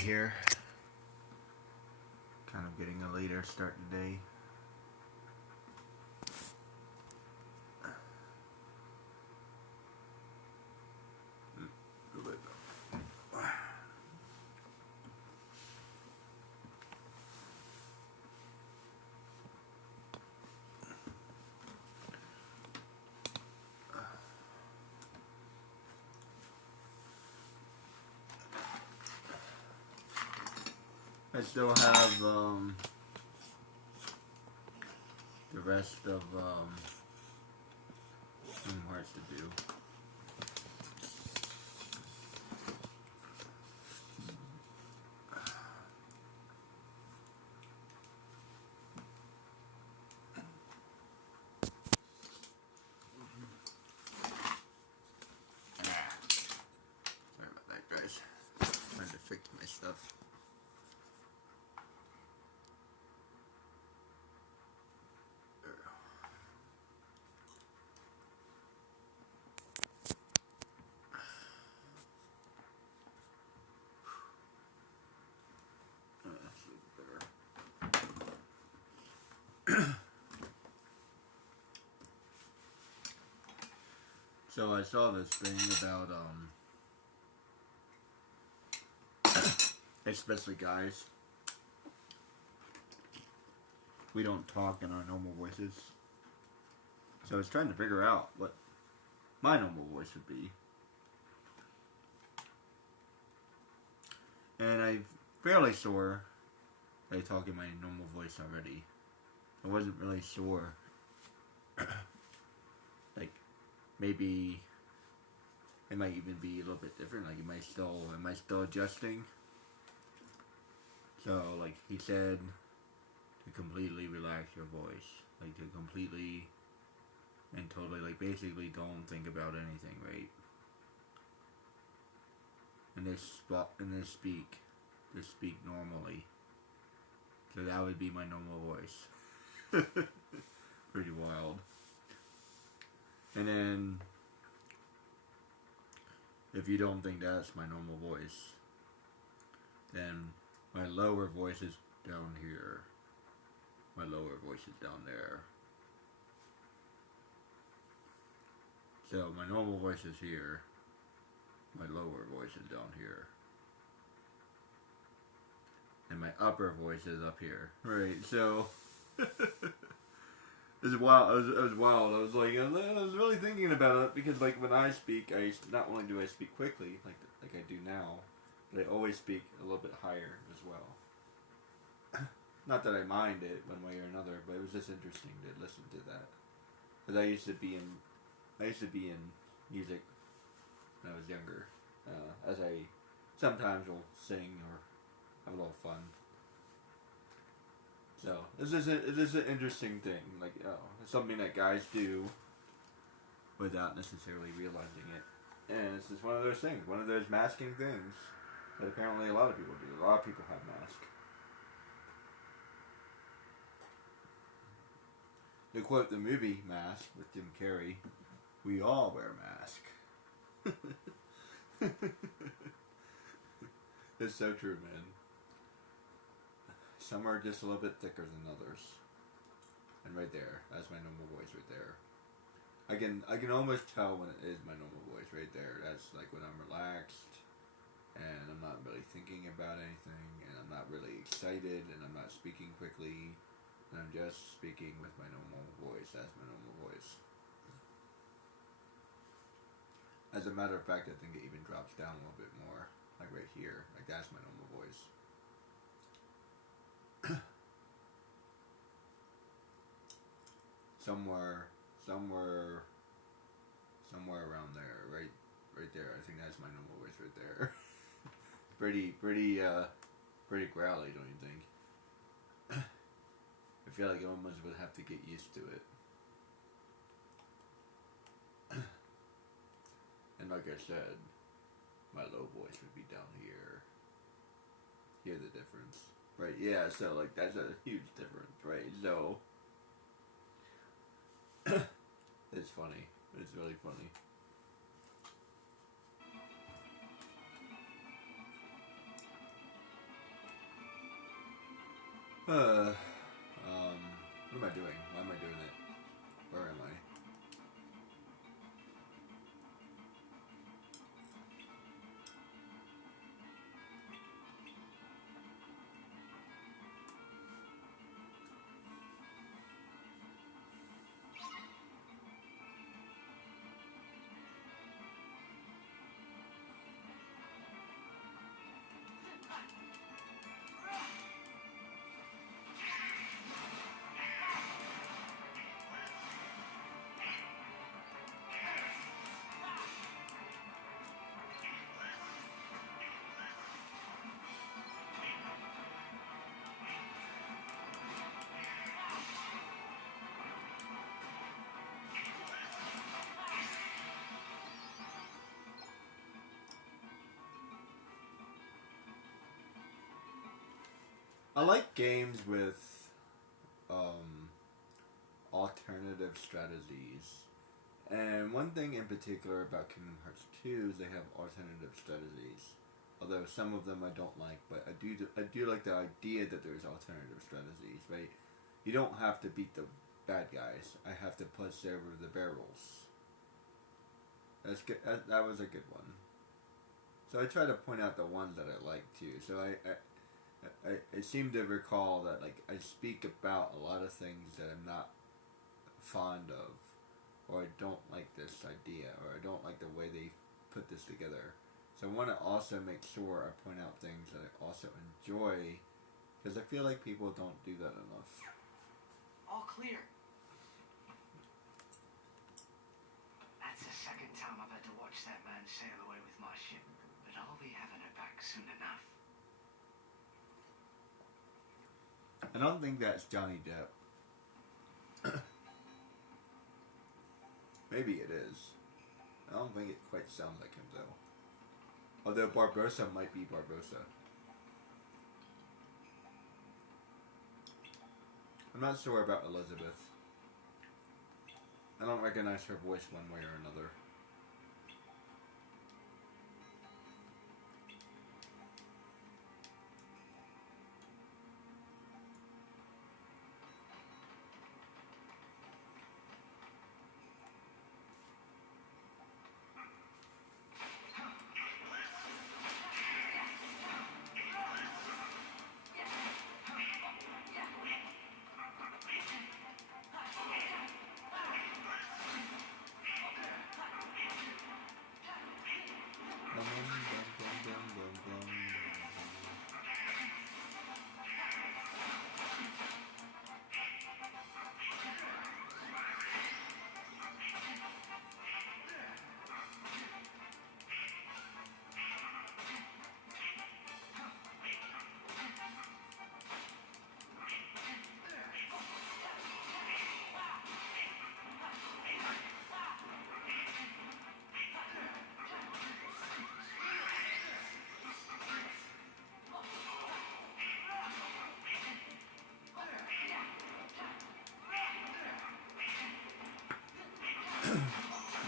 here. Kind of getting a later start today. I still have the rest of Kingdom Hearts to do. Sorry about that, guys. Trying to fix my stuff. So I saw this thing about especially guys, we don't talk in our normal voices. So I was trying to figure out what my normal voice would be. And I'm fairly sure I talk in my normal voice already. I wasn't really sure. Like, maybe it might even be a little bit different. Like, am I still adjusting? So, like he said, to completely relax your voice. Like, to completely and totally, like, basically don't think about anything, right? And just speak normally. So that would be my normal voice. Pretty wild. And then, if you don't think that's my normal voice, then my lower voice is down here. My lower voice is down there. So my normal voice is here. My lower voice is down here. And my upper voice is up here. Right, so it was wild. It was wild. I was like, I was really thinking about it because, like, when I speak, not only do I speak quickly, like I do now, but I always speak a little bit higher as well. Not that I mind it one way or another, but it was just interesting to listen to that. Because I used to be in music when I was younger. As I sometimes will sing or have a little fun. So this is an interesting thing. Like, it's something that guys do without necessarily realizing it. And it's just one of those things, one of those masking things that apparently a lot of people do. A lot of people have masks. To quote the movie Mask with Jim Carrey, we all wear masks. It's so true, man. Some are just a little bit thicker than others. And right there, that's my normal voice right there. I can almost tell when it is my normal voice right there. That's like when I'm relaxed and I'm not really thinking about anything and I'm not really excited and I'm not speaking quickly and I'm just speaking with my normal voice. That's my normal voice. As a matter of fact, I think it even drops down a little bit more. Like right here. Like that's my normal voice. Somewhere around there, right there. I think that's my normal voice right there. pretty growly, don't you think? I feel like I almost would have to get used to it. And like I said, my low voice would be down here. Hear the difference? Right, yeah, so like that's a huge difference, right? So it's funny. It's really funny. What am I doing? Why am I doing it? Where am I? I like games with alternative strategies. And one thing in particular about Kingdom Hearts 2 is they have alternative strategies. Although some of them I don't like, but I do like the idea that there's alternative strategies, right? You don't have to beat the bad guys. I have to push over the barrels. That's good. That was a good one. So I try to point out the ones that I like too. So I seem to recall that like I speak about a lot of things that I'm not fond of, or I don't like this idea, or I don't like the way they put this together. So I want to also make sure I point out things that I also enjoy, because I feel like people don't do that enough. All clear. That's the second time I've had to watch that man sail away with my ship, but I'll be having it back soon enough. I don't think that's Johnny Depp. Maybe it is. I don't think it quite sounds like him though. Although Barbossa might be Barbossa. I'm not sure about Elizabeth. I don't recognize her voice one way or another.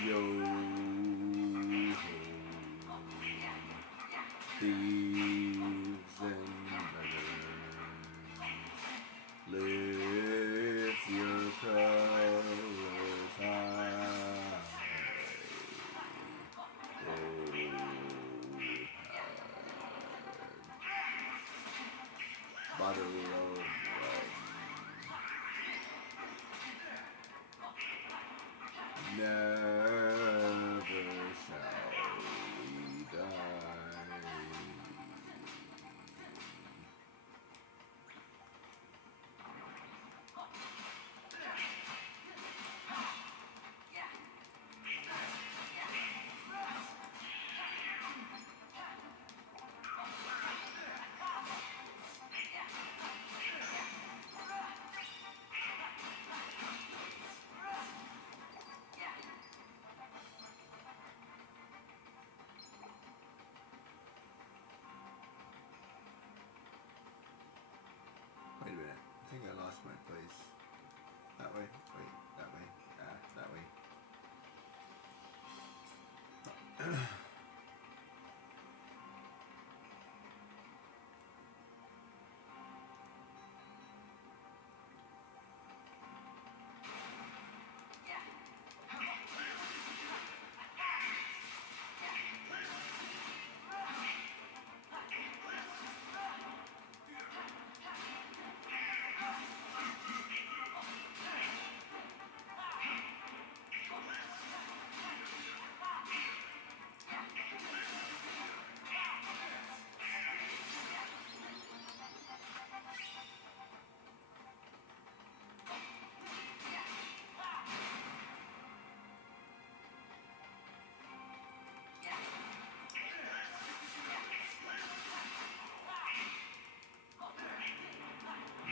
Yo ho, thieves and murderers, lift your colors high, hold hard, bottle of rum. Never shall we die.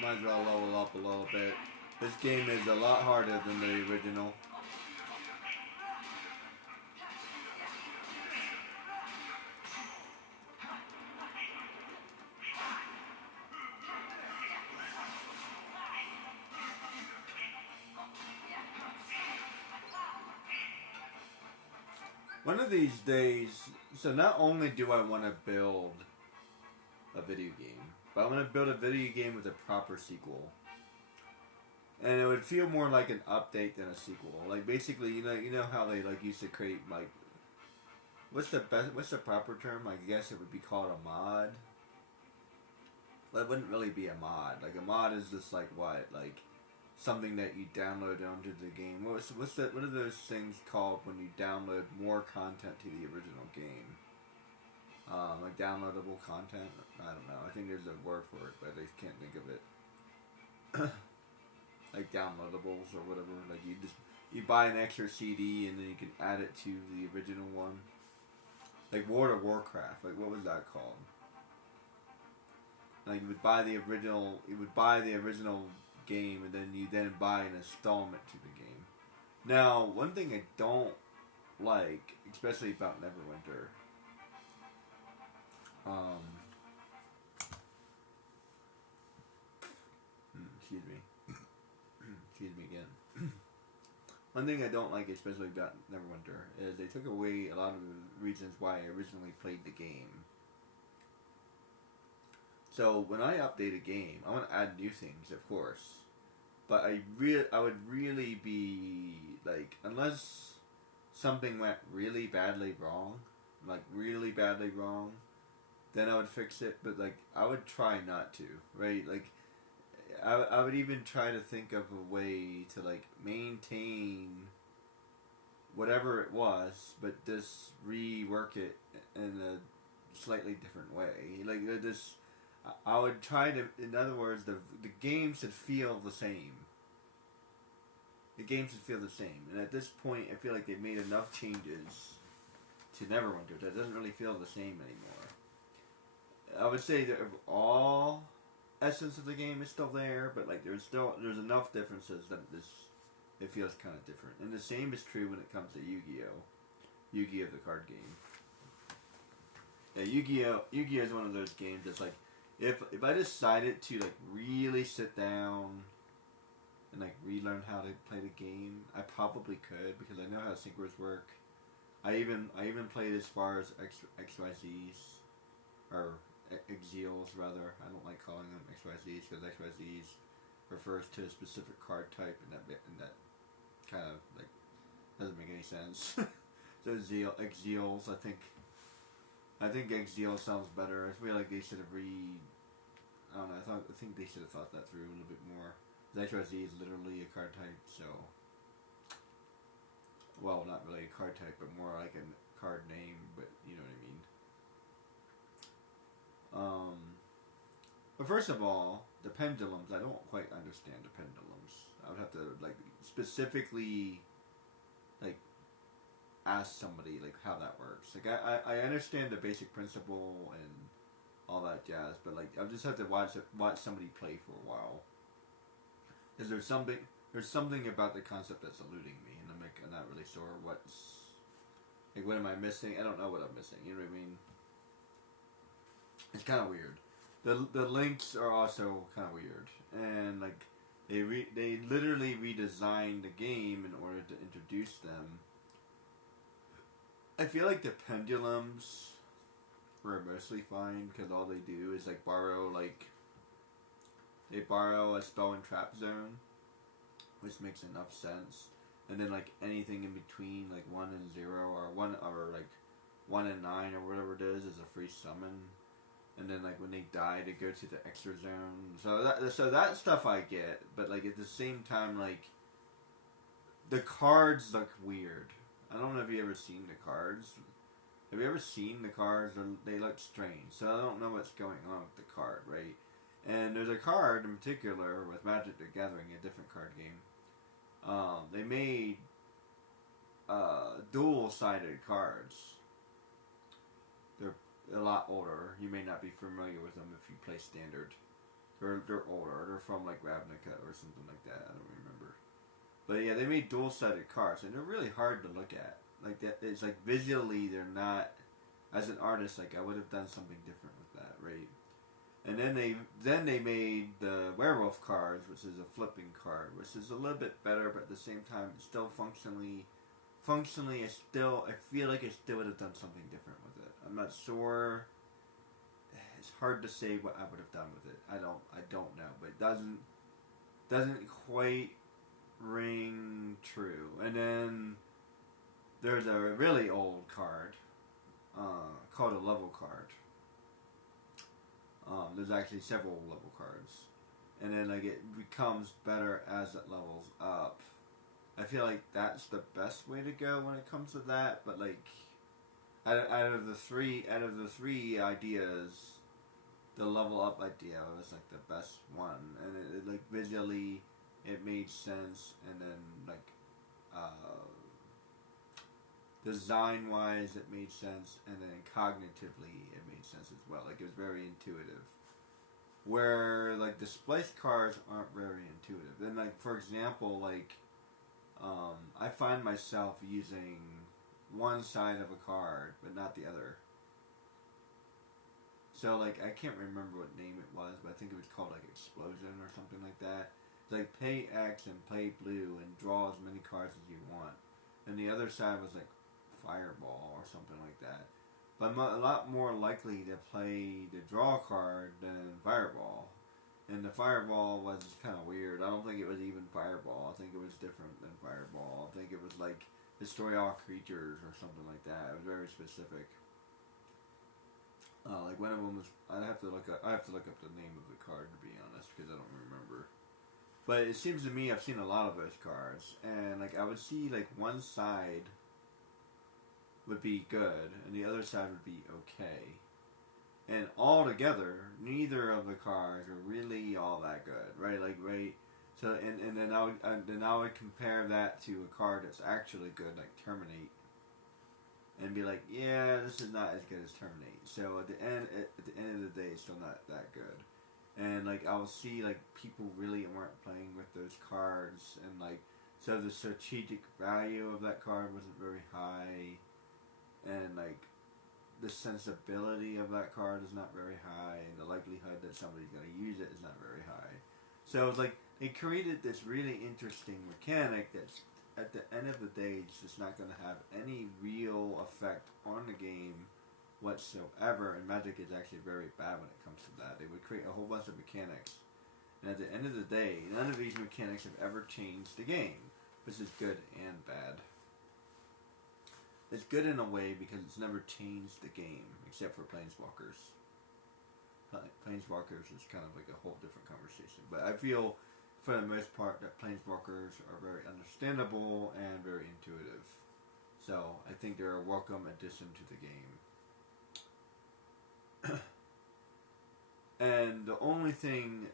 might as well level up a little bit. This game is a lot harder than the original. One of these days, so not only do I want to build a video game, but I want to build a video game with a proper sequel. And it would feel more like an update than a sequel. Like basically, you know how they like used to create like what's the proper term? I guess it would be called a mod. Well, it wouldn't really be a mod. Like a mod is just like what? Like something that you download onto the game. What are those things called when you download more content to the original game? Like downloadable content? I don't know. I think there's a word for it, but I can't think of it. Like downloadables or whatever. Like you buy an extra CD and then you can add it to the original one. Like World of Warcraft. Like what was that called? Like you would buy the original game and then you buy an installment to the game. Now, one thing I don't like, especially about Neverwinter, excuse me again. One thing I don't like, especially about Neverwinter, is they took away a lot of the reasons why I originally played the game. So when I update a game, I want to add new things, of course. But I would really be like, unless something went really badly wrong, then I would fix it. But like, I would try not to, right? Like, I would even try to think of a way to like maintain whatever it was, but just rework it in a slightly different way. Like just. I would try to, in other words, the game should feel the same. The game should feel the same. And at this point, I feel like they've made enough changes to Neverwinter that it doesn't really feel the same anymore. I would say that all essence of the game is still there, but like there's enough differences that it feels kind of different. And the same is true when it comes to Yu-Gi-Oh! Yu-Gi-Oh! The card game. Yeah, Yu-Gi-Oh! Is one of those games that's like, if I decided to like really sit down and like relearn how to play the game, I probably could because I know how synchros work. I even played as far as XYZs or Exiles rather. I don't like calling them XYZs because XYZs refers to a specific card type, and that kind of like doesn't make any sense. So Exiles, I think Exile sounds better. I feel like they should have I don't know. I think they should have thought that through a little bit more. XYZ is literally a card type, so well, not really a card type, but more like a card name. But you know what I mean. But first of all, the pendulums. I don't quite understand the pendulums. I would have to like specifically like ask somebody like how that works. Like I understand the basic principle and all that jazz, but like I'll just have to watch somebody play for a while. Because there's something about the concept that's eluding me, and I'm not really sure what am I missing? I don't know what I'm missing. You know what I mean? It's kind of weird. The links are also kind of weird, and like they literally redesigned the game in order to introduce them. I feel like the pendulums were mostly fine because all they do is like borrow a spell and trap zone, which makes enough sense. And then like anything in between like 1 and 0 or 1 and 9 or whatever it is a free summon. And then like when they die they go to the extra zone. So that stuff I get, but like at the same time like the cards look weird. I don't know if you ever seen the cards. Have you ever seen the cards? They look strange. So I don't know what's going on with the card, right? And there's a card in particular with Magic the Gathering, a different card game. They made dual-sided cards. They're a lot older. You may not be familiar with them if you play Standard. They're older. They're from like Ravnica or something like that. I don't remember. But yeah, they made dual-sided cards, and they're really hard to look at. Like that, it's like visually they're not. As an artist, like I would have done something different with that, right? And then they made the werewolf cards, which is a flipping card, which is a little bit better, but at the same time, it's still functionally, I feel like I still would have done something different with it. I'm not sure. It's hard to say what I would have done with it. I don't know, but it doesn't quite ring true. And then there's a really old card called a level card. There's actually several level cards, and then like it becomes better as it levels up. I feel like that's the best way to go when it comes to that. But like, out of the three ideas, the level up idea was like the best one, and it like visually it made sense, and then like design wise it made sense, and then cognitively it made sense as well. Like it was very intuitive. Where like the splice cards aren't very intuitive. And like for example, like I find myself using one side of a card but not the other. So like I can't remember what name it was, but I think it was called like Explosion or something like that. It's like pay X and play blue and draw as many cards as you want. And the other side was like Fireball or something like that. But I'm a lot more likely to play the draw card than Fireball. And the Fireball was kind of weird. I don't think it was even Fireball. I think it was different than Fireball. I think it was like Destroy All Creatures or something like that. It was very specific. Like one of them was. I have to look up the name of the card to be honest, because I don't remember. But it seems to me I've seen a lot of those cards, and like I would see like one side would be good, and the other side would be okay. And all together, neither of the cards are really all that good, right? Like, right. So, and then I would compare that to a card that's actually good, like Terminate, and be like, yeah, this is not as good as Terminate. So at the end of the day, it's still not that good. And like I'll see like people really weren't playing with those cards, and like so the strategic value of that card wasn't very high. And like the sensibility of that card is not very high, and the likelihood that somebody's going to use it is not very high. So it's like they created this really interesting mechanic that's at the end of the day it's just not going to have any real effect on the game whatsoever. And Magic is actually very bad when it comes to that. They would create a whole bunch of mechanics, and at the end of the day, none of these mechanics have ever changed the game, which is good and bad. It's good in a way because it's never changed the game, except for Planeswalkers. Planeswalkers is kind of like a whole different conversation. But I feel, for the most part, that Planeswalkers are very understandable and very intuitive. So I think they're a welcome addition to the game. And the only thing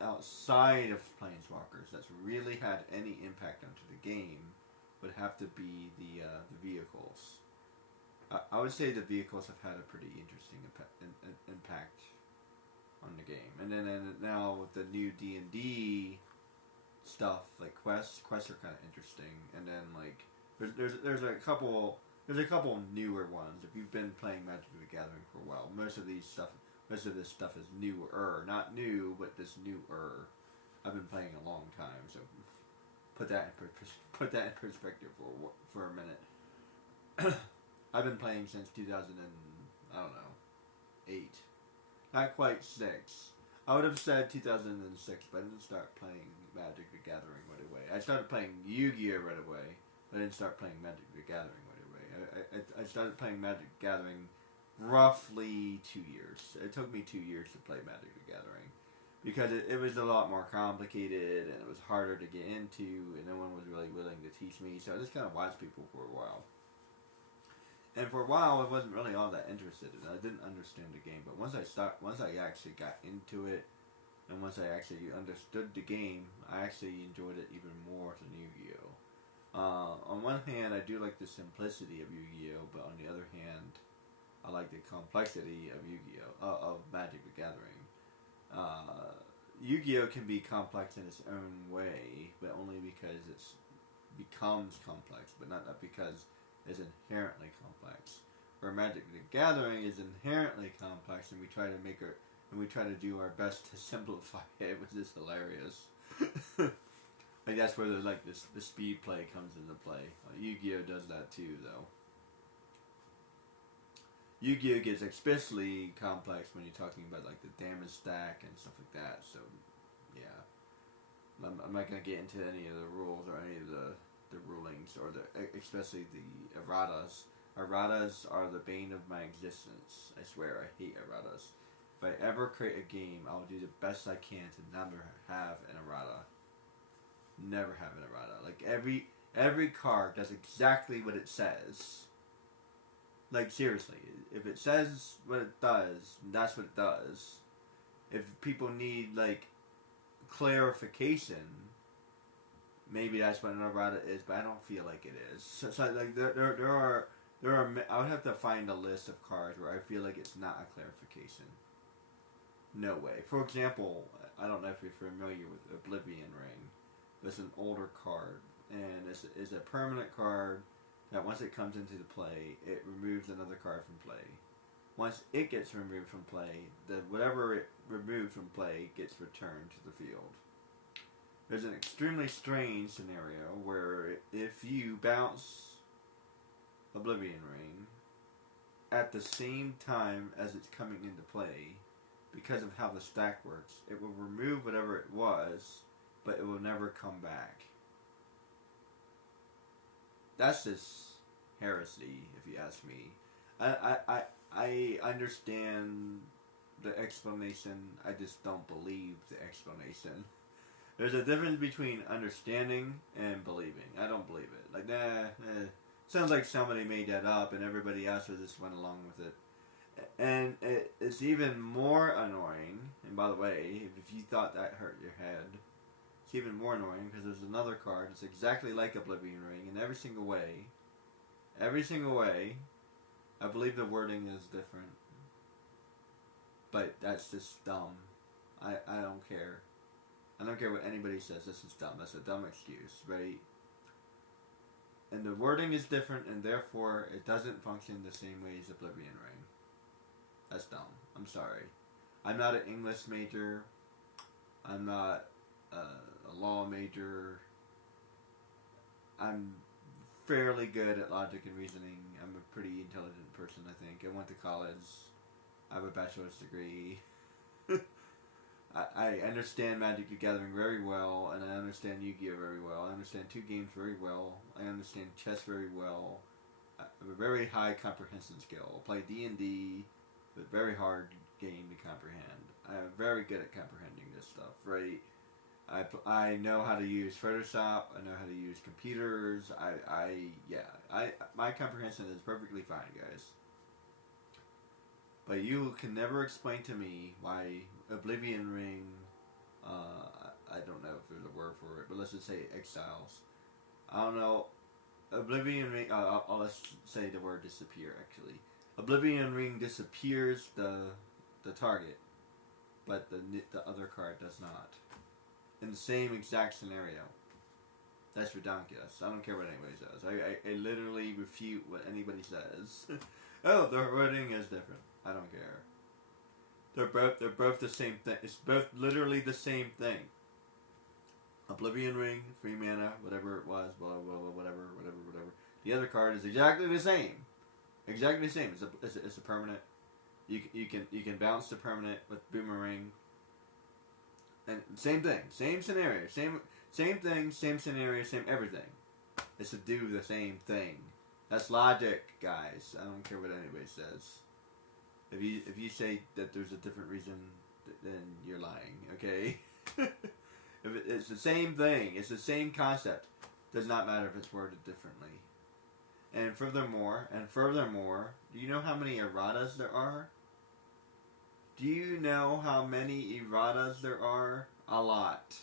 outside of Planeswalkers that's really had any impact onto the game would have to be the vehicles. I would say the vehicles have had a pretty interesting impact on the game. And then now with the new D&D stuff, like quests are kind of interesting. And then like there's a couple newer ones. If you've been playing Magic the Gathering for a while, most of this stuff is newer, not new, but this newer. I've been playing a long time, so put that in perspective for a minute. I've been playing since 2008. Not quite 6. I would have said 2006, but I didn't start playing Magic the Gathering right away. I started playing Yu-Gi-Oh! Right away, but I didn't start playing Magic the Gathering right away. I started playing Magic the Gathering roughly 2 years. It took me 2 years to play Magic the Gathering, because it was a lot more complicated, and it was harder to get into, and no one was really willing to teach me, so I just kind of watched people for a while. And for a while, I wasn't really all that interested in it. I didn't understand the game, but once I actually got into it, and once I actually understood the game, I actually enjoyed it even more than Yu-Gi-Oh! On one hand, I do like the simplicity of Yu-Gi-Oh!, but on the other hand, I like the complexity of Yu-Gi-Oh! Of Magic the Gathering. Yu-Gi-Oh can be complex in its own way, but only because it becomes complex, but not because it's inherently complex. Where Magic the Gathering is inherently complex, and we try to do our best to simplify it, which is hilarious. Like that's where the speed play comes into play. Yu-Gi-Oh does that too, though. Yu-Gi-Oh gets especially complex when you're talking about like the damage stack and stuff like that. So, yeah, I'm not gonna get into any of the rules or any of the rulings or especially the erratas. Erratas are the bane of my existence. I swear, I hate erratas. If I ever create a game, I'll do the best I can to never have an errata. Never have an errata. Like every card does exactly what it says. Like seriously, if it says what it does, that's what it does. If people need like clarification, maybe that's what an errata is, but I don't feel like it is. So like there are I would have to find a list of cards where I feel like it's not a clarification. No way. For example, I don't know if you're familiar with Oblivion Ring. It's an older card, and it's a permanent card that once it comes into the play, it removes another card from play. Once it gets removed from play, whatever it removed from play gets returned to the field. There's an extremely strange scenario where if you bounce Oblivion Ring at the same time as it's coming into play, because of how the stack works, it will remove whatever it was, but it will never come back. That's just heresy, if you ask me. I understand the explanation. I just don't believe the explanation. There's a difference between understanding and believing. I don't believe it. Like, sounds like somebody made that up and everybody else just went along with it. And it's even more annoying, and by the way, if you thought that hurt your head, it's even more annoying because there's another card that's exactly like Oblivion Ring in every single way. Every single way. I believe the wording is different. But that's just dumb. I don't care. I don't care what anybody says. This is dumb. That's a dumb excuse, right? And the wording is different, and therefore it doesn't function the same way as Oblivion Ring. That's dumb. I'm sorry. I'm not an English major. I'm not a law major. I'm fairly good at logic and reasoning. I'm a pretty intelligent person, I think. I went to college. I have a bachelor's degree. I understand Magic the Gathering very well, and I understand Yu-Gi-Oh very well. I understand two games very well. I understand chess very well. I have a very high comprehension skill. I play D&D, a very hard game to comprehend. I'm very good at comprehending this stuff, right? I know how to use Photoshop. I know how to use computers. My comprehension is perfectly fine, guys. But you can never explain to me why Oblivion Ring, I don't know if there's a word for it, but let's just say exiles. I don't know. Oblivion Ring, let's say the word disappear, actually. Oblivion Ring disappears the target, but the other card does not. In the same exact scenario. That's ridiculous. I don't care what anybody says. I literally refute what anybody says. Oh, the wording is different. I don't care. They're both the same thing. It's both literally the same thing. Oblivion Ring, 3 mana, whatever it was, blah blah blah, whatever. The other card is exactly the same. Exactly the same. It's a permanent. You can bounce the permanent with Boomerang. And same thing, same scenario, same thing, same scenario, same everything. It's to do the same thing. That's logic, guys. I don't care what anybody says. If you say that there's a different reason, then you're lying. Okay. It's the same thing. It's the same concept. Does not matter if it's worded differently. And furthermore, do you know how many erratas there are? Do you know how many erratas there are? A lot.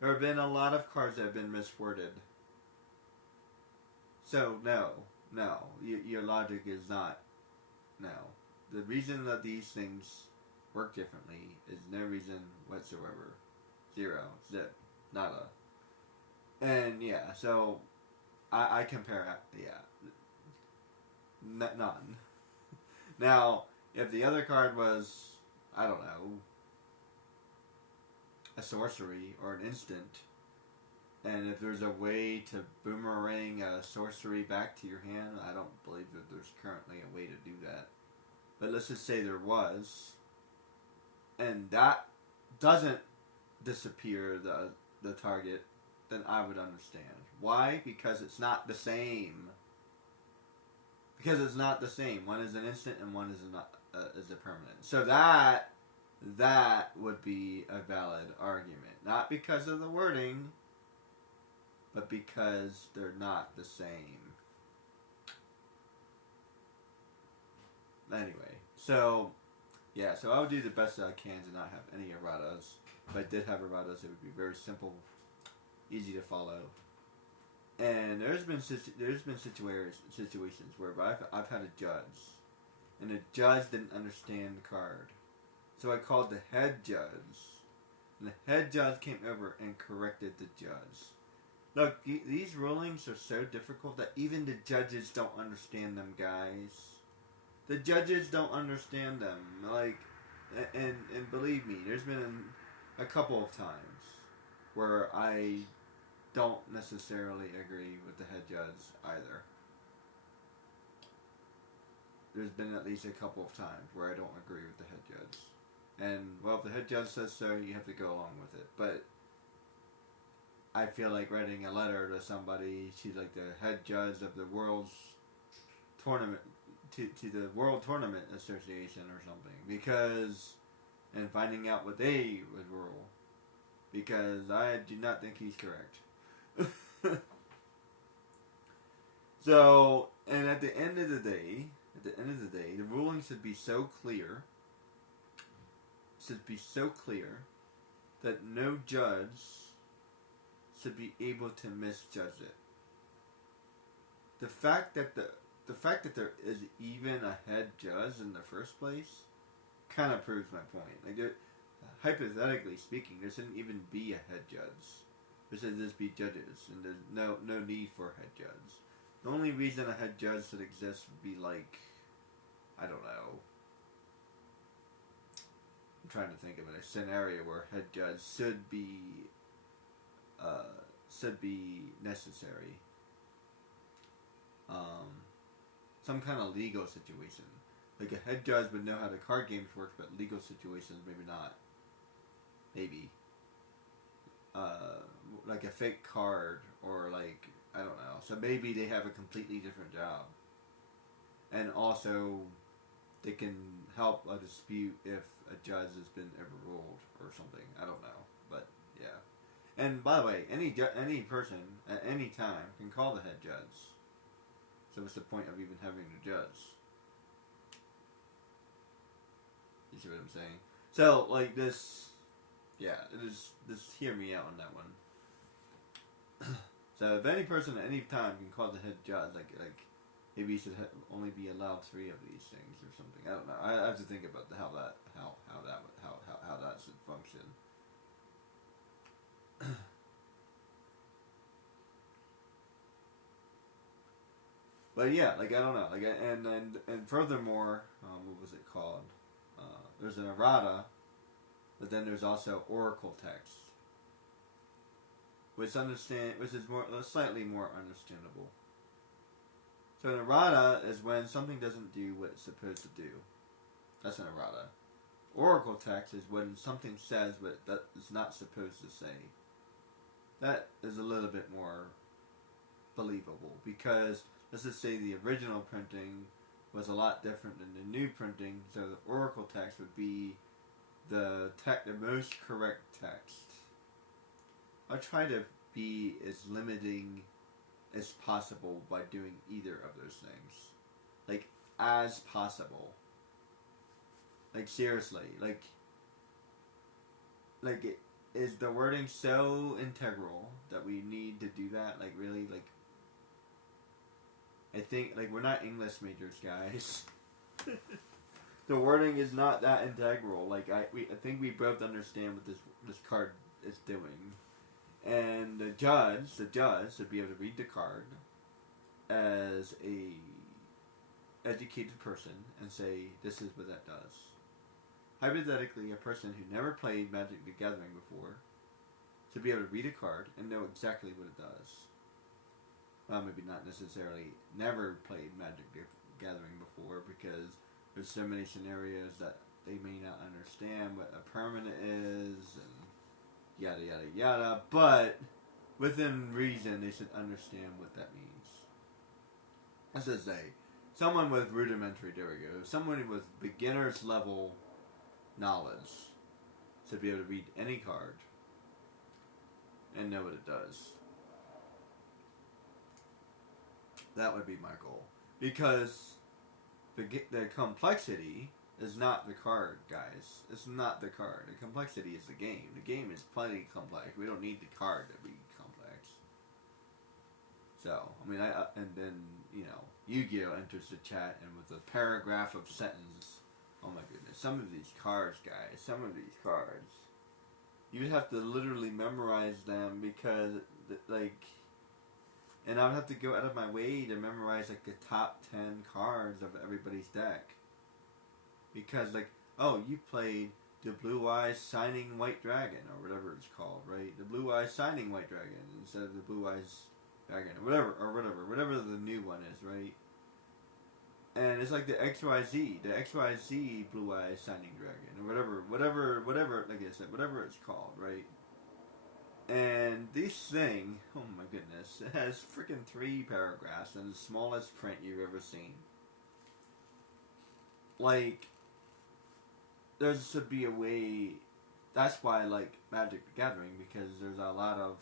There have been a lot of cards that have been misworded. So, no. Your logic is not. No. The reason that these things work differently is no reason whatsoever. Zero. Zip. Nada. And yeah, so I compare, none. Now, if the other card was, I don't know, a sorcery or an instant, and if there's a way to boomerang a sorcery back to your hand, I don't believe that there's currently a way to do that. But let's just say there was, and that doesn't disappear the target, then I would understand. Why? Because it's not the same. Because it's not the same. One is an instant and one is a permanent. So that would be a valid argument. Not because of the wording, but because they're not the same. Anyway, so yeah, so I would do the best that I can to not have any erratas. If I did have erratas, it would be very simple, easy to follow. And there's been situations where I've had a judge, and the judge didn't understand the card, so I called the head judge, and the head judge came over and corrected the judge. Look, these rulings are so difficult that even the judges don't understand them, guys. The judges don't understand them. Like, and believe me, there's been a couple of times where I don't necessarily agree with the head judge either. There's been at least a couple of times where I don't agree with the head judge. And, well, if the head judge says so, you have to go along with it. But I feel like writing a letter to somebody, she's like the head judge of the world's tournament, to the World Tournament Association or something. Because, and finding out what they would rule. Because I do not think he's correct. So, and at the end of the day, the ruling should be so clear, that no judge should be able to misjudge it. The fact that there is even a head judge in the first place kind of proves my point. Like, hypothetically speaking, there shouldn't even be a head judge. There should just be judges, and there's no need for a head judge. The only reason a head judge should exist would be like, I don't know. I'm trying to think of a scenario where a head judge should be necessary. Some kind of legal situation. Like a head judge would know how the card games work, but legal situations maybe not. Maybe. Like a fake card, or like, I don't know. So maybe they have a completely different job. And also, they can help a dispute if a judge has been overruled or something. I don't know. But, yeah. And by the way, any person at any time can call the head judge. So what's the point of even having a judge? You see what I'm saying? So, like this, yeah, just hear me out on that one. So if any person at any time can call the head judge, like maybe you should only be allowed 3 of these things or something. I don't know. I have to think about how that should function. But yeah, like I don't know, like and furthermore, what was it called? There's an errata, but then there's also oracle text, which is slightly more understandable. So an errata is when something doesn't do what it's supposed to do. That's an errata. Oracle text is when something says what that is not supposed to say. That is a little bit more believable, because let's just say the original printing was a lot different than the new printing, so the oracle text would be the most correct text. I try to be as limiting as possible by doing either of those things. Like, as possible. Like, seriously. Like is the wording so integral that we need to do that? Like, really? Like, I think, like, we're not English majors, guys. the wording is not that integral. Like I think we both understand what this card is doing, and the judge should be able to read the card as a educated person and say this is what that does. Hypothetically, a person who never played Magic the Gathering before should be able to read a card and know exactly what it does. Well, maybe not necessarily never played Magic the Gathering before, because there's so many scenarios that they may not understand what a permanent is and yada yada yada, but within reason they should understand what that means. As I say, someone with rudimentary, there we go, someone with beginner's level knowledge should be able to read any card and know what it does. That would be my goal. Because the complexity is not the card, guys. It's not the card. The complexity is the game. The game is plenty complex. We don't need the card to be complex. So, I mean, and then, you know, Yu-Gi-Oh! Enters the chat, and with a paragraph of sentence, oh my goodness, some of these cards, guys, some of these cards, you would have to literally memorize them because, like, and I would have to go out of my way to memorize, like, the top 10 cards of everybody's deck. Because, like, oh, you played the Blue Eyes Shining White Dragon, or whatever it's called, right? The Blue Eyes Shining White Dragon instead of the Blue Eyes Dragon, or whatever the new one is, right? And it's like the XYZ Blue Eyes Shining Dragon, or whatever, like I said, whatever it's called, right? And this thing, oh my goodness, it has freaking 3 paragraphs and the smallest print you've ever seen. Like, there should be a way. That's why I like Magic the Gathering, because there's a lot of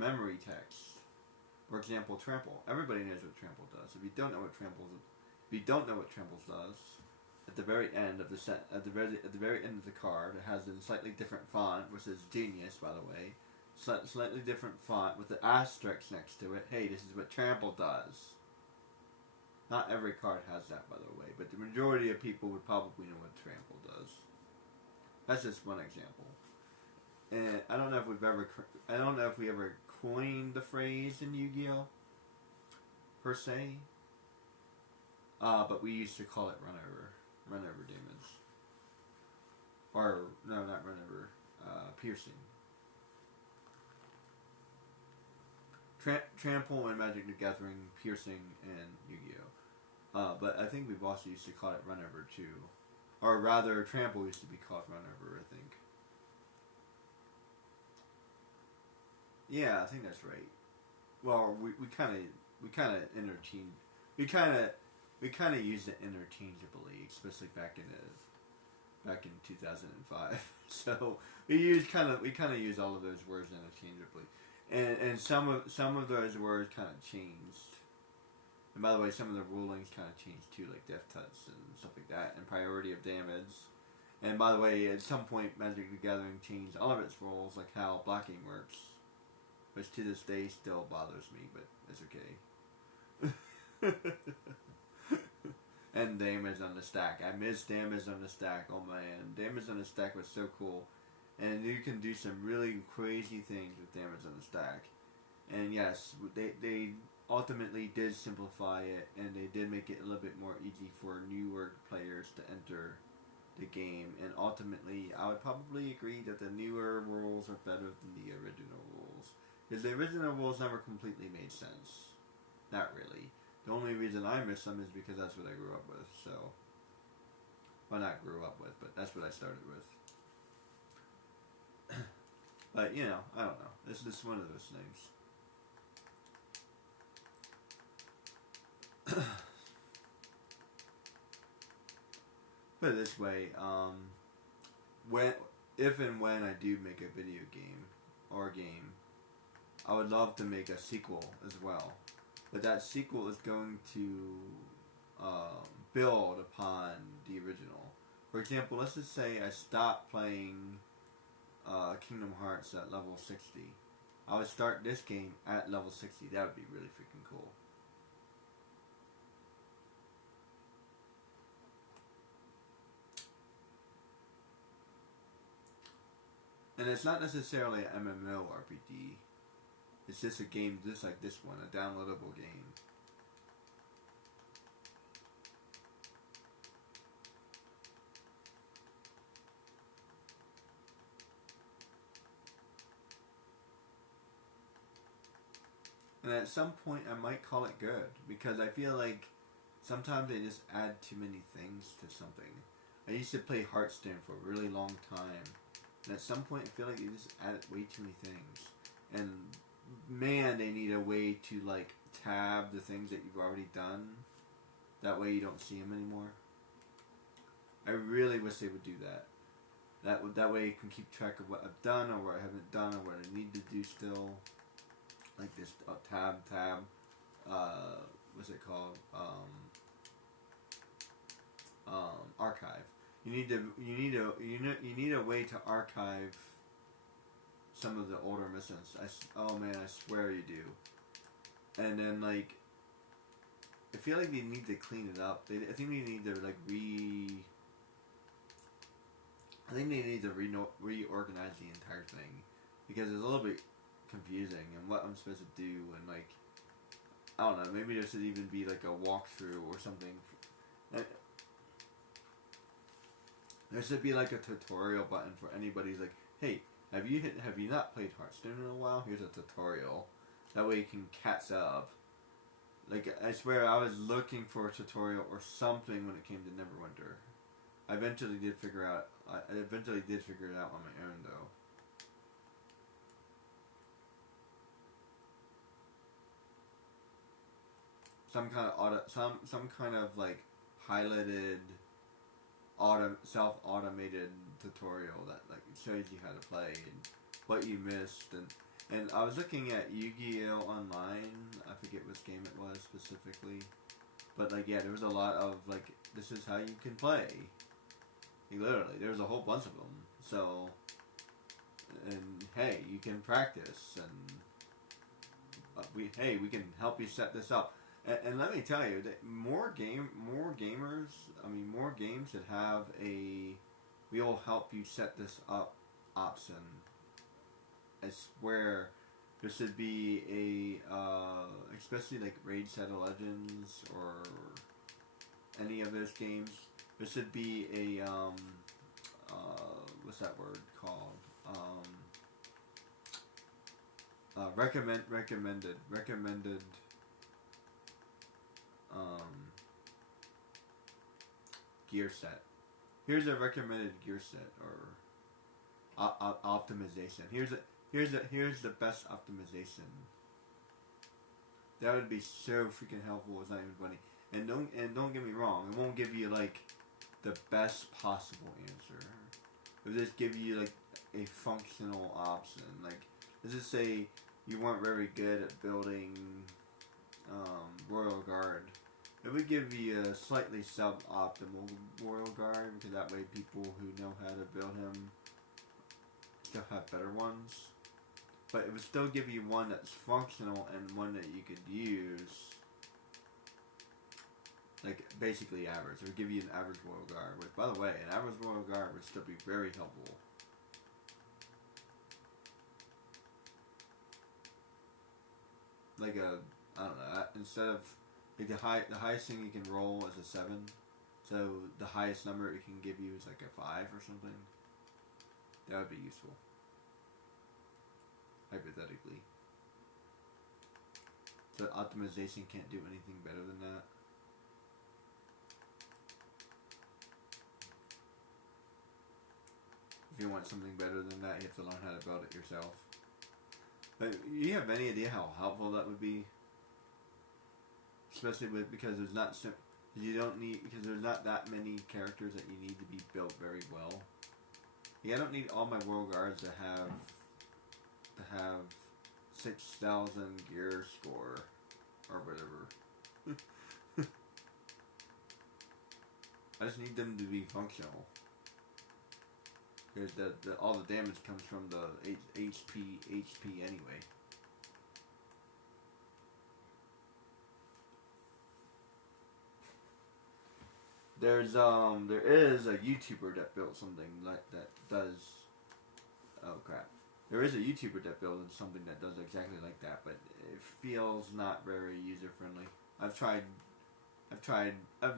memory text. For example, Trample. Everybody knows what Trample does. If you don't know what Trample does, at the very end of the set, at the very end of the card, it has a slightly different font, which is genius, by the way. Slightly different font with the asterisk next to it. Hey, this is what Trample does. Not every card has that, by the way, but the majority of people would probably know what Trample does. That's just one example. And I don't know if we ever coined the phrase in Yu-Gi-Oh! Per se. But we used to call it run over demons. Or, no, not run over, piercing. Trample and Magic the Gathering, piercing, and Yu-Gi-Oh! But I think we've also used to call it run over too. Or rather, Trample used to be called run over, I think. Yeah, I think that's right. Well, we kind of interchange. We kind of used it interchangeably, especially back in 2005. So we kind of use all of those words interchangeably, and some of those words kind of changed. And by the way, some of the rulings kind of changed too, like death touch and stuff like that, and priority of damage. And by the way, at some point, Magic the Gathering changed all of its rules, like how blocking works, which to this day still bothers me, but it's okay. And damage on the stack. I miss damage on the stack. Oh man, damage on the stack was so cool. And you can do some really crazy things with damage on the stack. And yes, they ultimately did simplify it, and they did make it a little bit more easy for newer players to enter the game. And ultimately, I would probably agree that the newer rules are better than the original rules. Because the original rules never completely made sense. Not really. The only reason I miss them is because that's what I grew up with, so. Well, not grew up with, but that's what I started with. But, you know, I don't know. This is one of those things. Put it this way, if and when I do make a video game, or game, I would love to make a sequel as well. But that sequel is going to build upon the original. For example, let's just say I stopped playing Kingdom Hearts at level 60. I would start this game at level 60. That would be really freaking cool. And it's not necessarily an MMORPG. It's just a game just like this one, a downloadable game. And at some point, I might call it good because I feel like sometimes they just add too many things to something. I used to play Hearthstone for a really long time, and at some point, I feel like they just added way too many things. And man, they need a way to like tab the things that you've already done. That way, you don't see them anymore. I really wish they would do that. That way, you can keep track of what I've done or what I haven't done or what I need to do still. Like this tab, what's it called? Archive. You need a way to archive some of the older missions. Oh man, I swear you do. And then like, I feel like they need to clean it up. I think they need to like I think they need to reorganize the entire thing because it's a little bit confusing and what I'm supposed to do and like I don't know, maybe there should even be like a walkthrough or something. There should be like a tutorial button for anybody who's like, hey, have you not played Hearthstone in a while? Here's a tutorial. That way you can catch up. Like I swear I was looking for a tutorial or something when it came to Neverwinter. I eventually did figure it out on my own though. Some kind of like piloted self-automated tutorial that like shows you how to play and what you missed and I was looking at Yu-Gi-Oh! Online. I forget which game it was specifically, but like yeah, there was a lot of like this is how you can play. Literally, there's a whole bunch of them. So, and hey, you can practice and we can help you set this up. And let me tell you that more games that have a we will help you set this up option. I swear there should be a especially like Raid Shadow Legends or any of those games. There should be a what's that word called? Recommended gear set. Here's a recommended gear set or optimization. Here's the best optimization. That would be so freaking helpful. It's not even funny. And don't get me wrong. It won't give you like the best possible answer. It'll just give you like a functional option. Like let's just say you weren't very good at building Royal Guard. It would give you a slightly suboptimal Royal Guard because that way people who know how to build him still have better ones. But it would still give you one that's functional and one that you could use. Like basically average. It would give you an average Royal Guard. Which, by the way, an average Royal Guard would still be very helpful. Like I don't know. Instead of like the highest thing you can roll is a 7. So the highest number it can give you is like a 5 or something. That would be useful. Hypothetically. So optimization can't do anything better than that. If you want something better than that, you have to learn how to build it yourself. But you have any idea how helpful that would be? Especially because there's not there's not that many characters that you need to be built very well. Yeah, I don't need all my Royal Guards to have 6,000 gear score or whatever. I just need them to be functional. Because all the damage comes from the HP anyway. There is a YouTuber that built something like that does Oh crap. There is a YouTuber that builds something that does exactly like that, but it feels not very user friendly. I've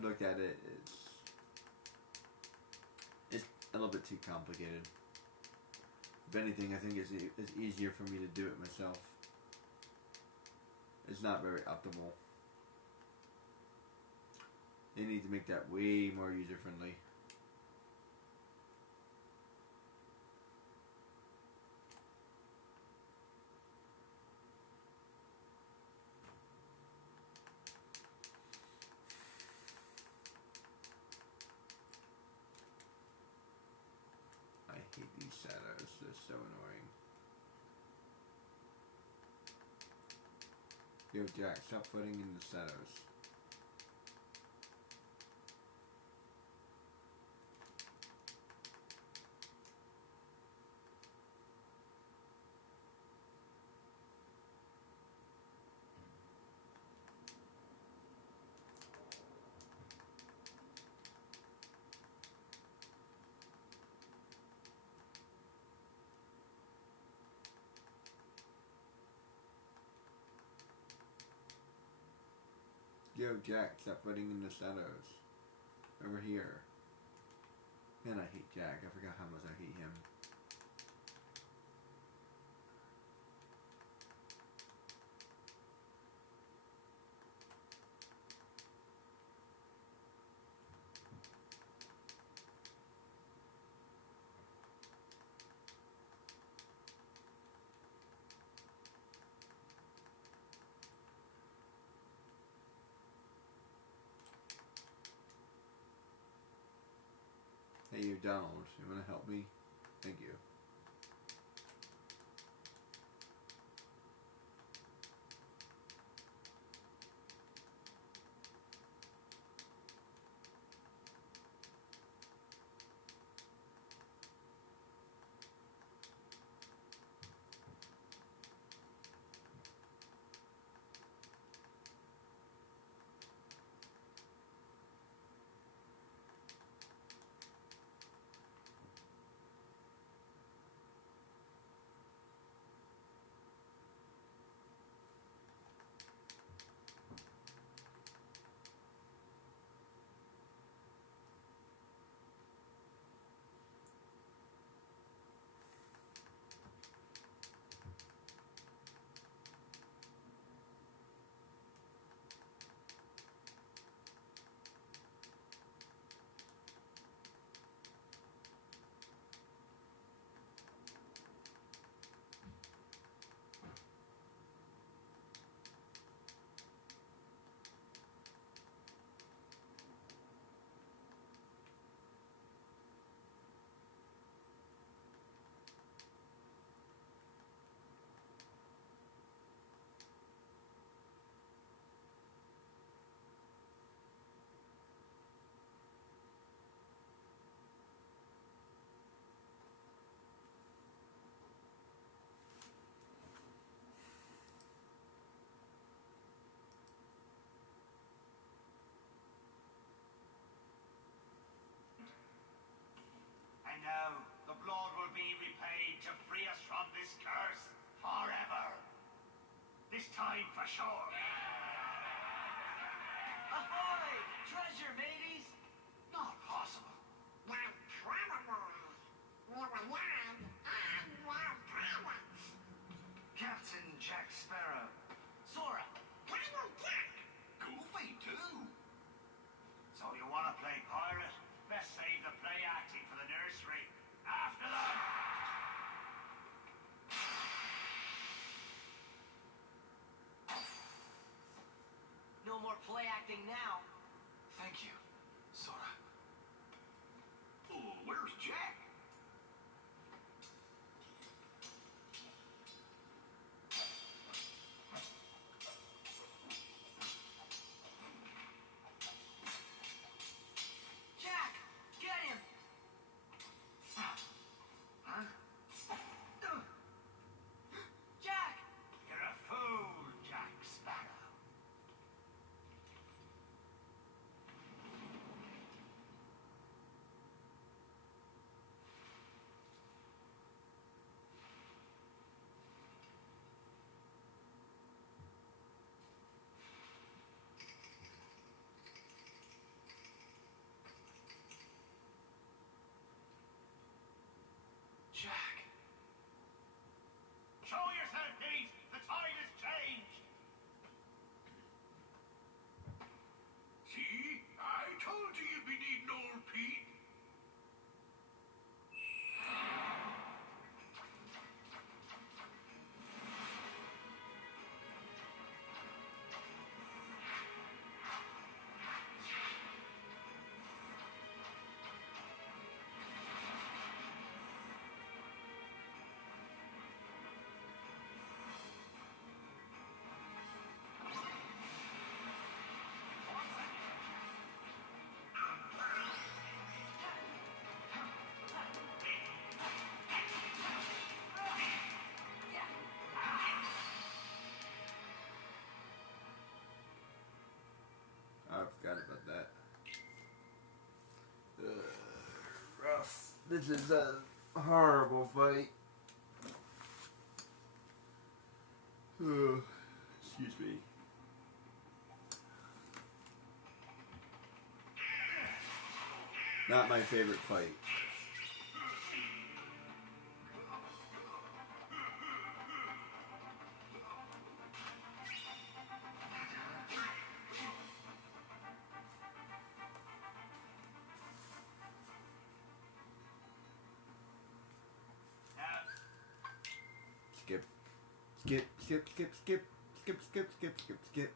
looked at it. It's a little bit too complicated. If anything, I think it's easier for me to do it myself. It's not very optimal. They need to make that way more user friendly. I hate these shadows. They're so annoying. Yo, Jack, stop putting in the shadows. Yo, Jack, stop putting in the shadows. Over here. Man, I hate Jack. I forgot how much I hate him. Hey, you Donald, you wanna help me? Thank you. I know the blood will be repaid to free us from this curse forever. This time for sure. Ahoy! Treasure, mateys! Not possible. Not probable. We were young and wild pirates. Captain Jack Sparrow. Sora. Pirate Jack. Goofy, too. So you want to play pirate? Best save the play acting for the nursery. After them! No more play acting now. Thank you, Sora. Oh, where's Jack? Jack, get him! Huh? Jack! You're a fool, Jack Sparrow. forgot about that. Rough. This is a horrible fight. Excuse me. Not my favorite fight. Skip. Skip, skip, skip, skip, skip, skip, skip, skip, skip.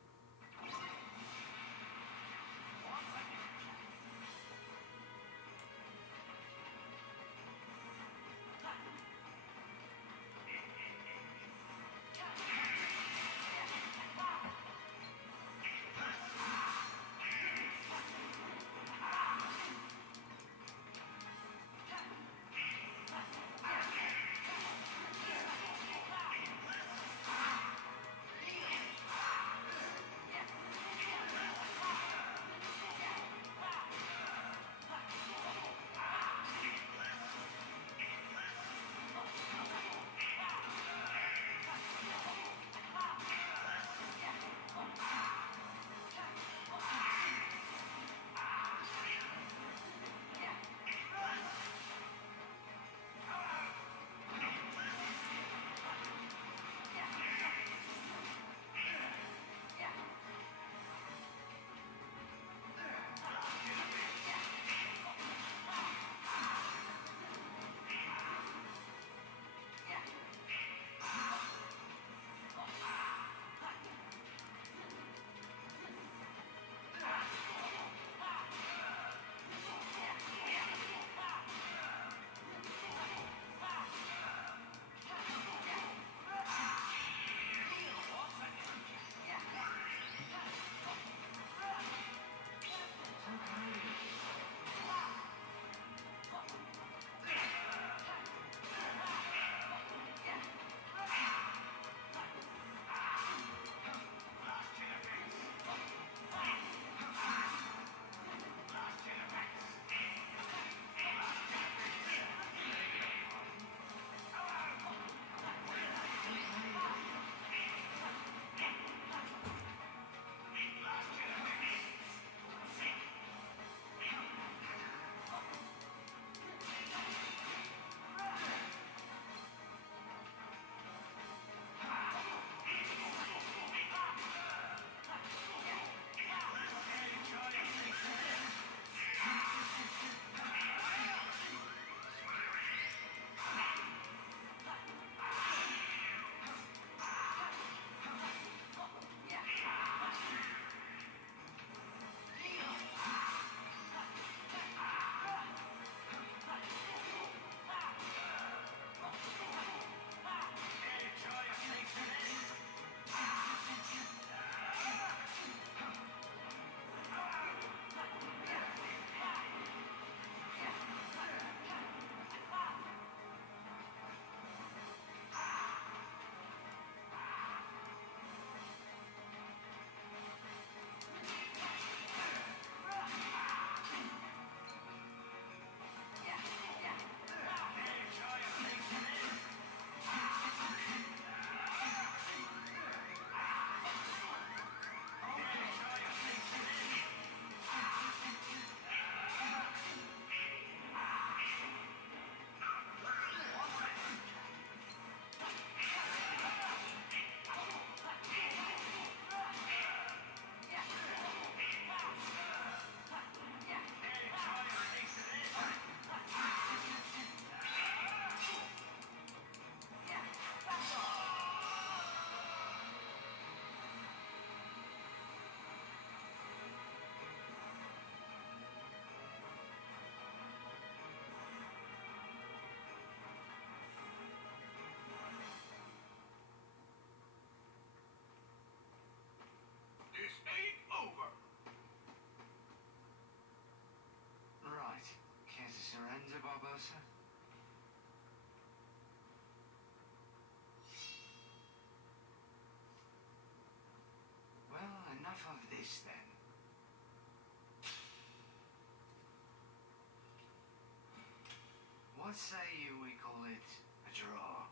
say we call it a draw?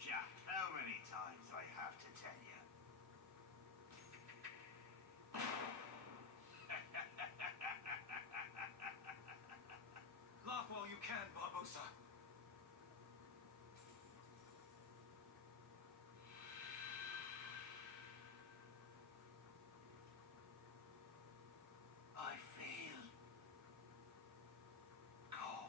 Jack, how many times do I have to tell you? Laugh while you can, Barbosa. I feel cold.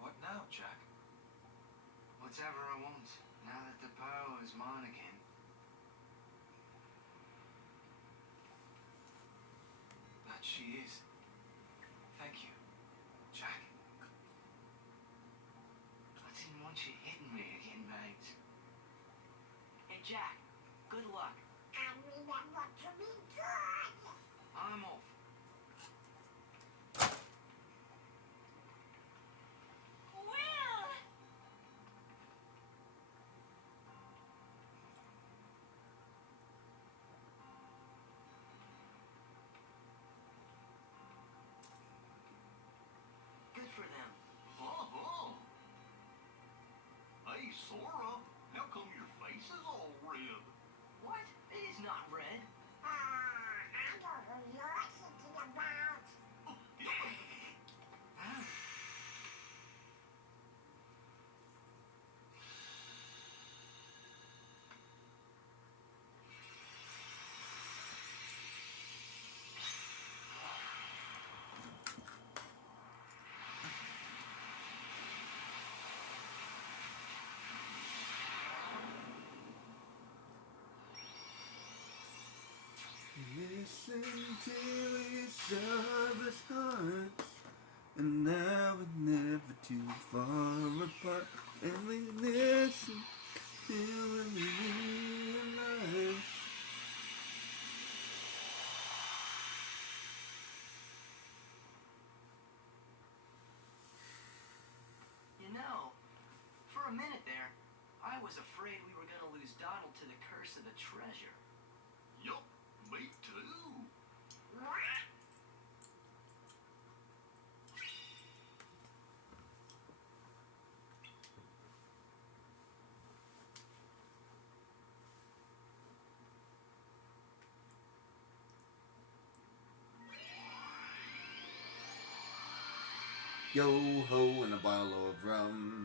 What now, Jack? Whatever I want, now that the power is mine again. That she is. Thank you, Jack. I didn't want you hitting me again, mate. Hey, Jack, good luck. And remember to be good. I'm off. Will! Good for them. Uh-huh. Hey, Sora, how come your face is all red? What? It is not red. I know who you're thinking about. Listen to each other's hearts, and now we're never too far apart. And we listen till we realize. You know, for a minute there, I was afraid we were gonna lose Donald to the curse of the treasure. Yup, me too. What? Yo ho and a bottle of rum.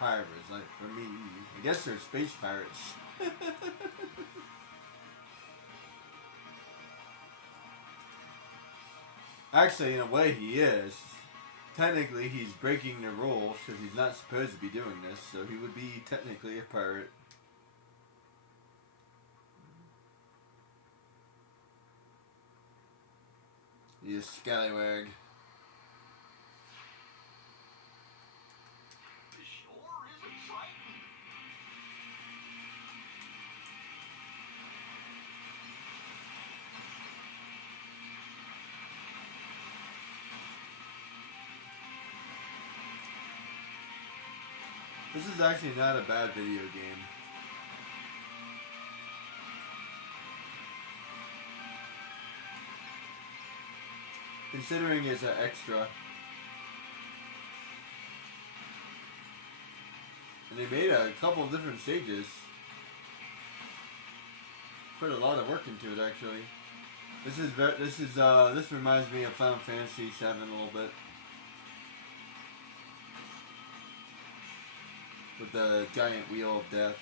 Pirates, like for me, I guess they're space pirates. Actually, in a way, he is. Technically, he's breaking the rules because he's not supposed to be doing this, so he would be technically a pirate. You scallywag. It sure is exciting. This is actually not a bad video game. Considering it's an extra. And they made a couple of different stages. Put a lot of work into it, actually. This reminds me of Final Fantasy VII a little bit. With the giant wheel of death.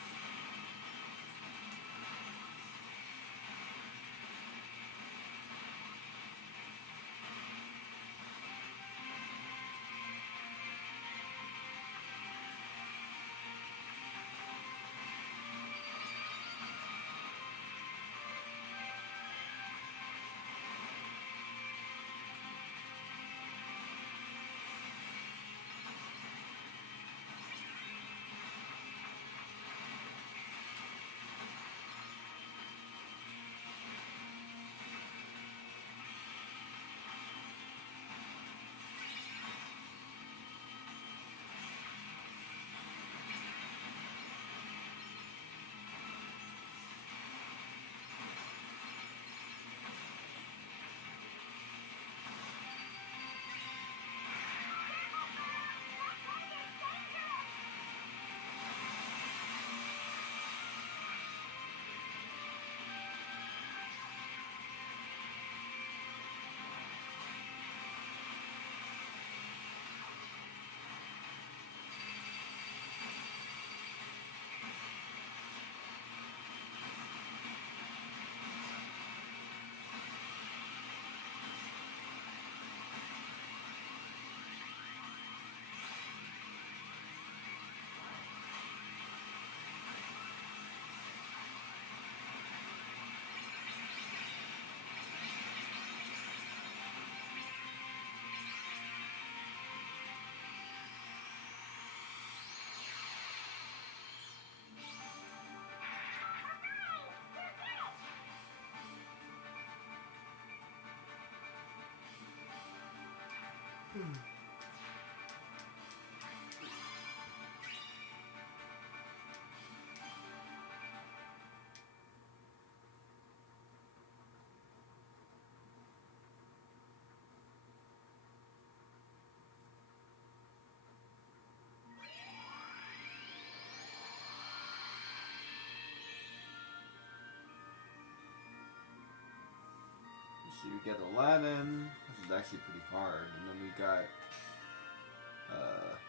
we get Aladdin. This is actually pretty hard. And then we got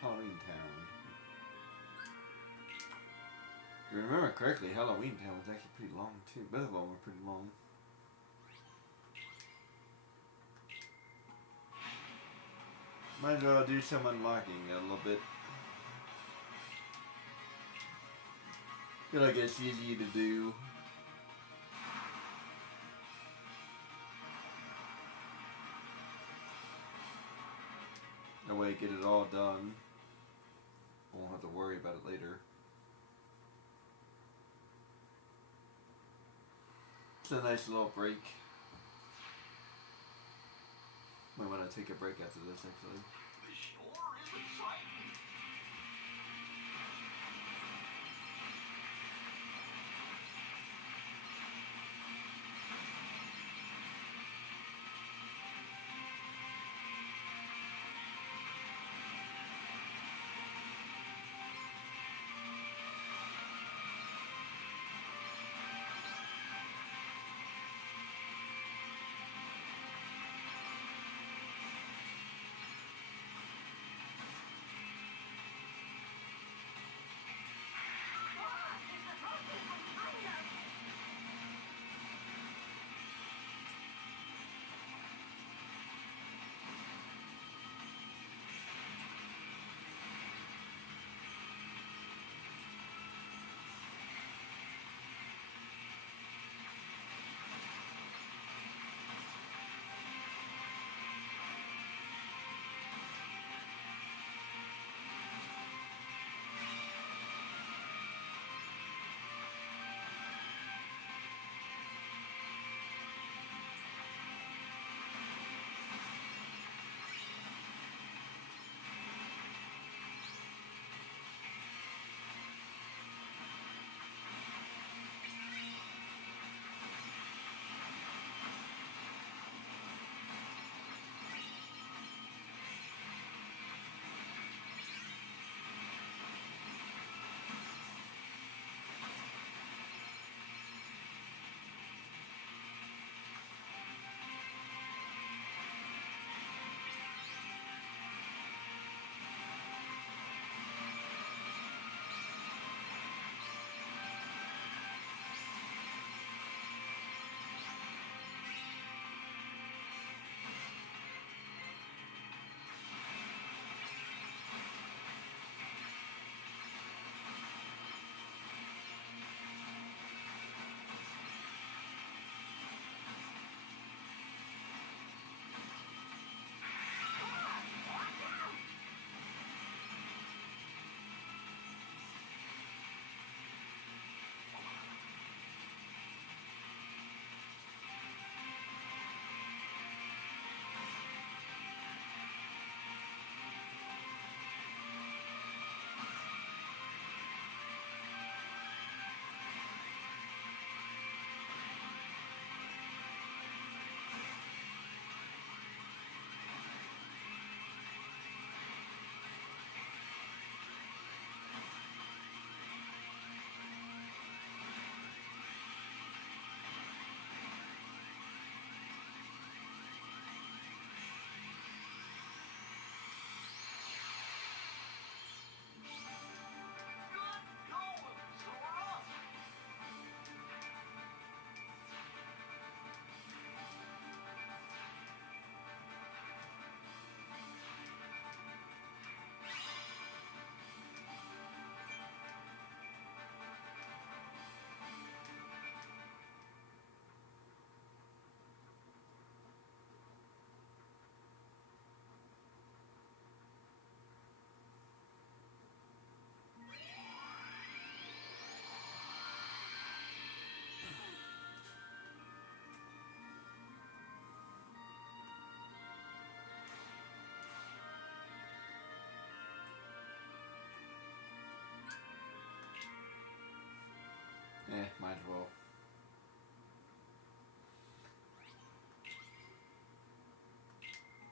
Halloween Town. If you remember correctly, Halloween Town was actually pretty long too. Both of them were pretty long. Might as well do some unlocking a little bit. Feel like it's easy to do. That way, get it all done. Won't have to worry about it later. It's a nice little break. Might want to take a break after this, actually. This sure is exciting. Might as well.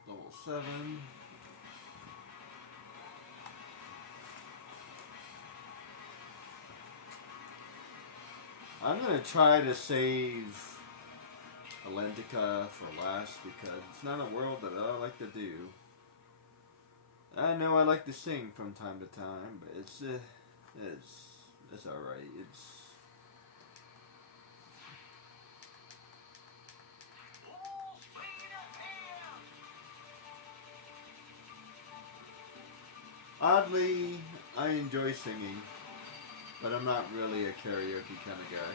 Level 7. I'm gonna try to save Atlantica for last because it's not a world that I like to do. I know I like to sing from time to time, but it's alright. It's Full speed ahead! oddly, I enjoy singing, but I'm not really a karaoke kind of guy.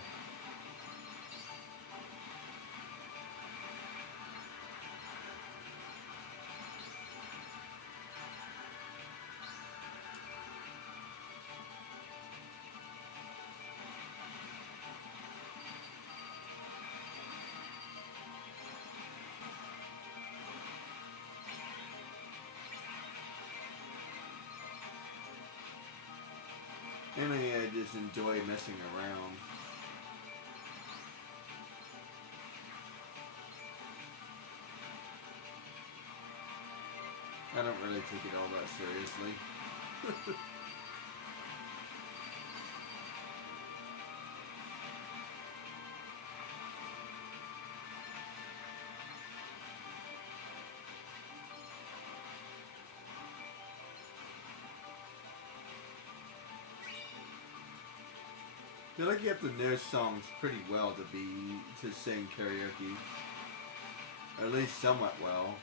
Mainly, I just enjoy messing around. I don't really take it all that seriously. I feel like you have to know songs pretty well to sing karaoke, or at least somewhat well.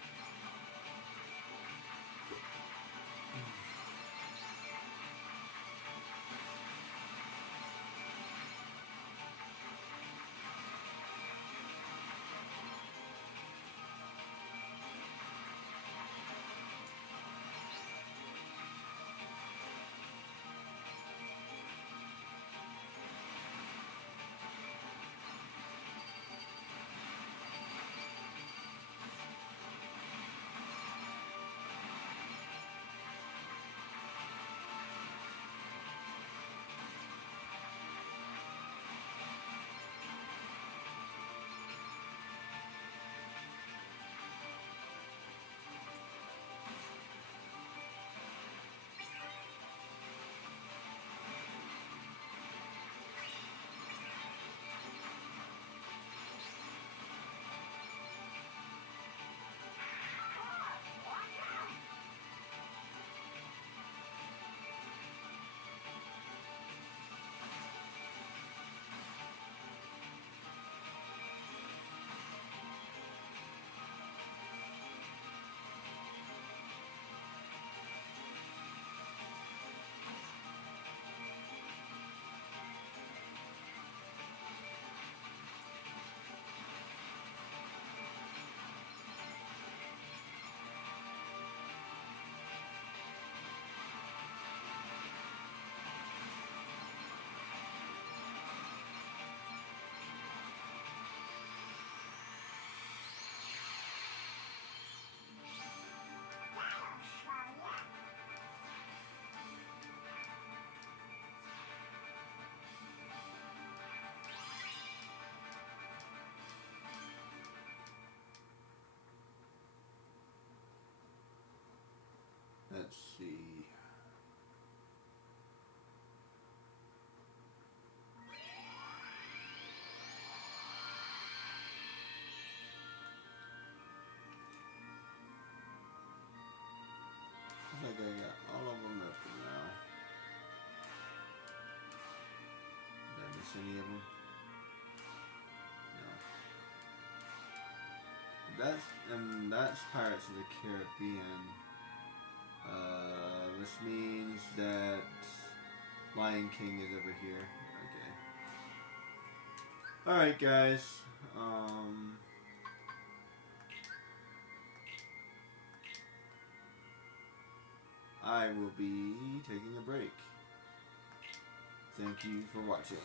Let's see. I think I got all of them open now. Did I miss any of them? No. That's Pirates of the Caribbean. This means that Lion King is over here. Okay. Alright guys. I will be taking a break. Thank you for watching.